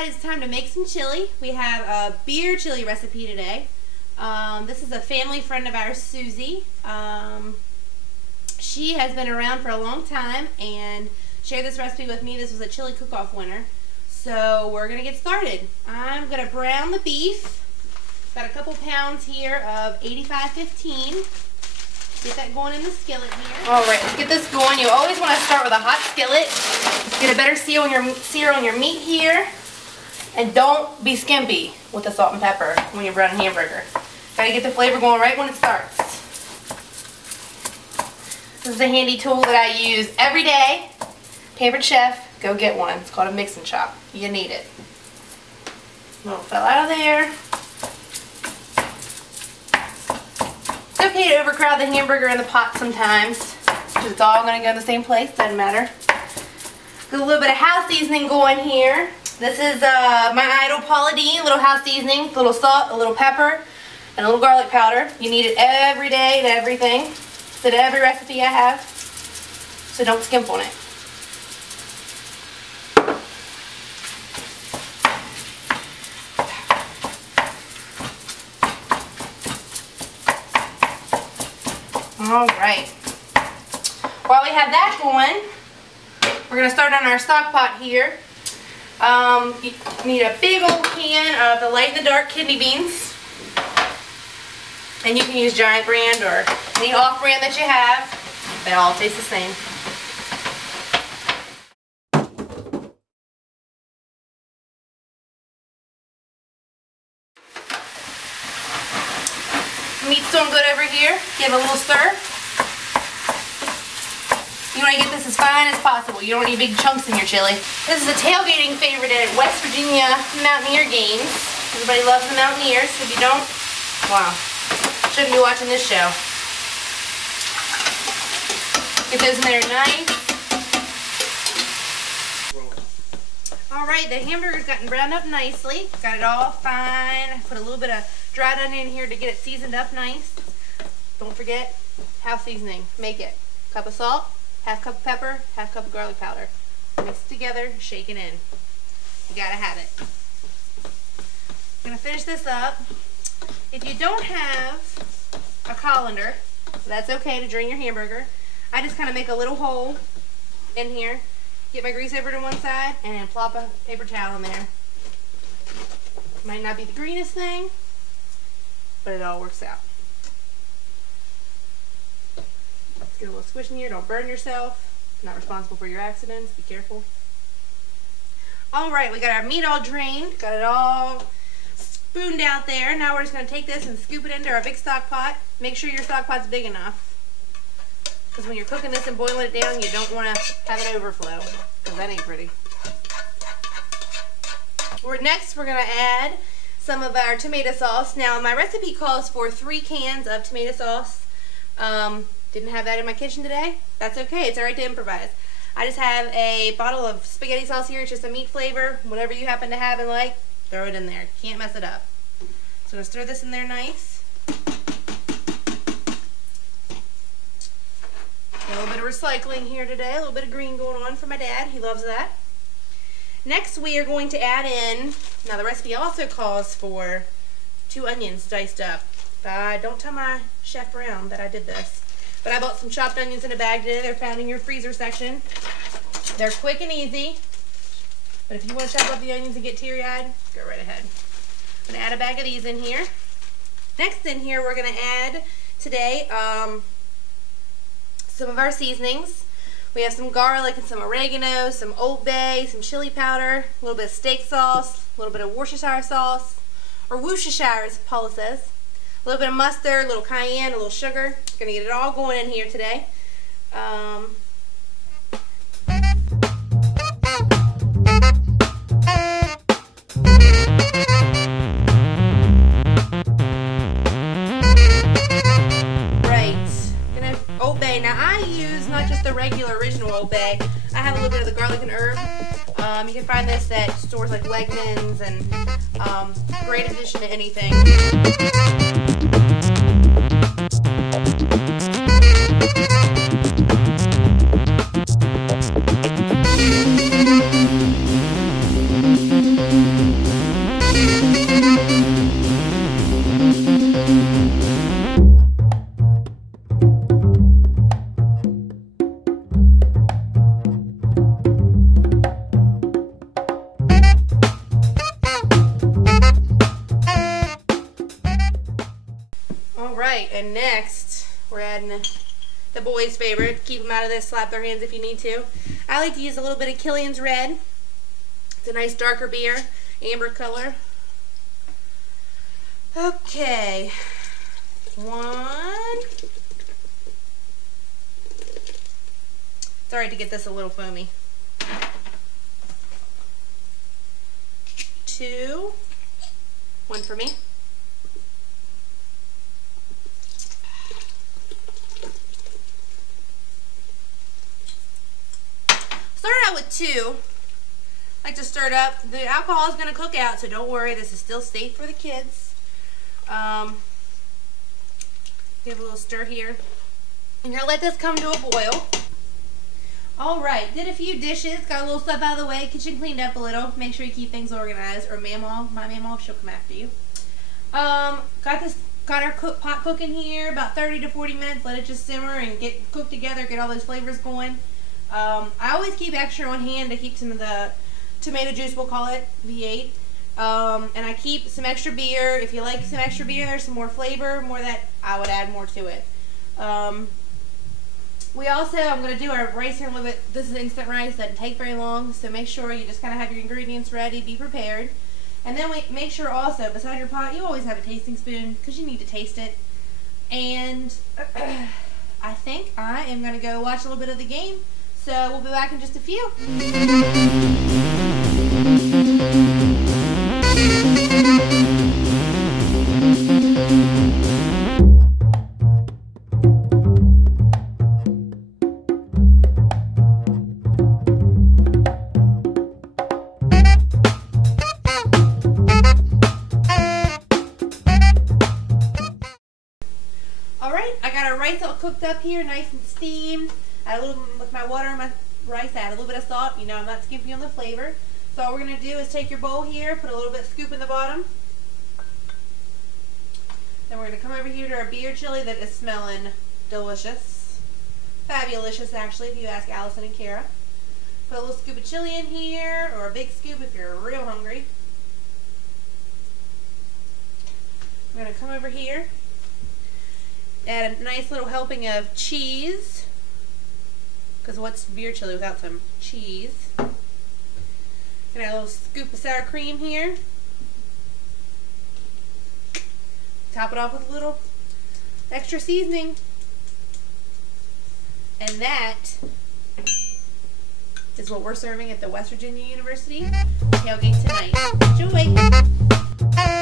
Alright, it's time to make some chili. We have a beer chili recipe today. This is a family friend of ours, Susie. She has been around for a long time and shared this recipe with me. This was a chili cook-off winner. So we're going to get started. I'm going to brown the beef. Got a couple pounds here of 8515. Get that going in the skillet here. Alright, let's get this going. You always want to start with a hot skillet. Get a better sear on your meat here. And don't be skimpy with the salt and pepper when you're browning hamburger. Gotta get the flavor going right when it starts. This is a handy tool that I use every day. Pampered Chef, go get one. It's called a mix and chop. You need it. Little fell out of there. It's okay to overcrowd the hamburger in the pot sometimes, because it's all going to go in the same place, doesn't matter. Got a little bit of house seasoning going here. This is my Idol Paula Deen, little house seasoning, a little salt, a little pepper, and a little garlic powder. You need it every day to everything. It's in every recipe I have, so don't skimp on it. Alright, while we have that going, we're going to start on our stock pot here. You need a big old can of the light and the dark kidney beans. And you can use Giant brand or any off brand that you have. They all taste the same. Meat's doing good over here. Give it a little stir. You want to get this as fine as possible. You don't want any big chunks in your chili. This is a tailgating favorite at West Virginia Mountaineer games. Everybody loves the Mountaineers. If you don't, wow, shouldn't be watching this show. Get those in there nice. Alright, the hamburger's gotten browned up nicely. Got it all fine. Put a little bit of dried onion in here to get it seasoned up nice. Don't forget, house seasoning. Make it. Cup of salt, half cup of pepper, half cup of garlic powder. Mix it together, shake it in. You gotta have it. I'm gonna finish this up. If you don't have a colander, that's okay to drain your hamburger. I just kind of make a little hole in here, get my grease over to one side, and then plop a paper towel in there. Might not be the greenest thing, but it all works out. Get a little squish in here, don't burn yourself. Not responsible for your accidents, be careful. Alright, we got our meat all drained, got it all spooned out there. Now we're just going to take this and scoop it into our big stock pot. Make sure your stock pot's big enough, because when you're cooking this and boiling it down, you don't want to have it overflow, because that ain't pretty. Next, we're going to add some of our tomato sauce. Now, my recipe calls for 3 cans of tomato sauce. Didn't have that in my kitchen today. That's okay. It's alright to improvise. I just have a bottle of spaghetti sauce here. It's just a meat flavor. Whatever you happen to have and like, throw it in there. Can't mess it up. So let's throw this in there nice. A little bit of recycling here today. A little bit of green going on for my dad. He loves that. Next, we are going to add in, now the recipe also calls for 2 onions diced up. Don't tell my Chef Brown that I did this. But I bought some chopped onions in a bag today. They're found in your freezer section. They're quick and easy. But if you want to chop up the onions and get teary-eyed, go right ahead. I'm going to add a bag of these in here. Next in here, we're going to add today some of our seasonings. We have some garlic and some oregano, some Old Bay, some chili powder, a little bit of steak sauce, a little bit of Worcestershire sauce, or Worcestershire as Paula says. A little bit of mustard, a little cayenne, a little sugar. Gonna get it all going in here today. Old Bay. Now I use not just the regular original Old Bay. I have a little bit of the garlic and herb. You can find this at stores like Wegmans, and great addition to anything. right, and next we're adding the boys' favorite. Keep them out of this, slap their hands if you need to. I like to use a little bit of Killian's Red. It's a nice darker beer, amber color. Okay, 1. It's alright to get this a little foamy. 2. 1 for me. Start out with 2. I like to stir it up. The alcohol is going to cook out, so don't worry. This is still safe for the kids. Give a little stir here. And you're going to let this come to a boil. Alright, did a few dishes, got a little stuff out of the way, kitchen cleaned up a little. Make sure you keep things organized, or Mamaw, my Mamaw, she'll come after you. Got our pot cooking here, about 30 to 40 minutes, let it just simmer and get cooked together, get all those flavors going. I always keep extra on hand to keep some of the tomato juice, we'll call it, V8. And I keep some extra beer. If you like some extra beer, there's some more flavor, more that I would add more to it. We also, I'm going to do our rice here in a little bit. This is instant rice, doesn't take very long, so make sure you just kind of have your ingredients ready, be prepared. And then make sure also, beside your pot, you always have a tasting spoon, because you need to taste it. And I think I am going to go watch a little bit of the game, so we'll be back in just a few. Alright, I got our rice all cooked up here, nice and steamed. Add a little, with my water and my rice, add a little bit of salt. You know I'm not skimpy on the flavor. So all we're going to do is take your bowl here, put a little bit of scoop in the bottom. Then we're going to come over here to our beer chili that is smelling delicious. Fabulous, actually, if you ask Allison and Kara. Put a little scoop of chili in here, or a big scoop if you're real hungry. I'm going to come over here. Add a nice little helping of cheese, because what's beer chili without some cheese? Gonna add a little scoop of sour cream here. Top it off with a little extra seasoning. And that is what we're serving at the West Virginia University tailgate tonight. Enjoy!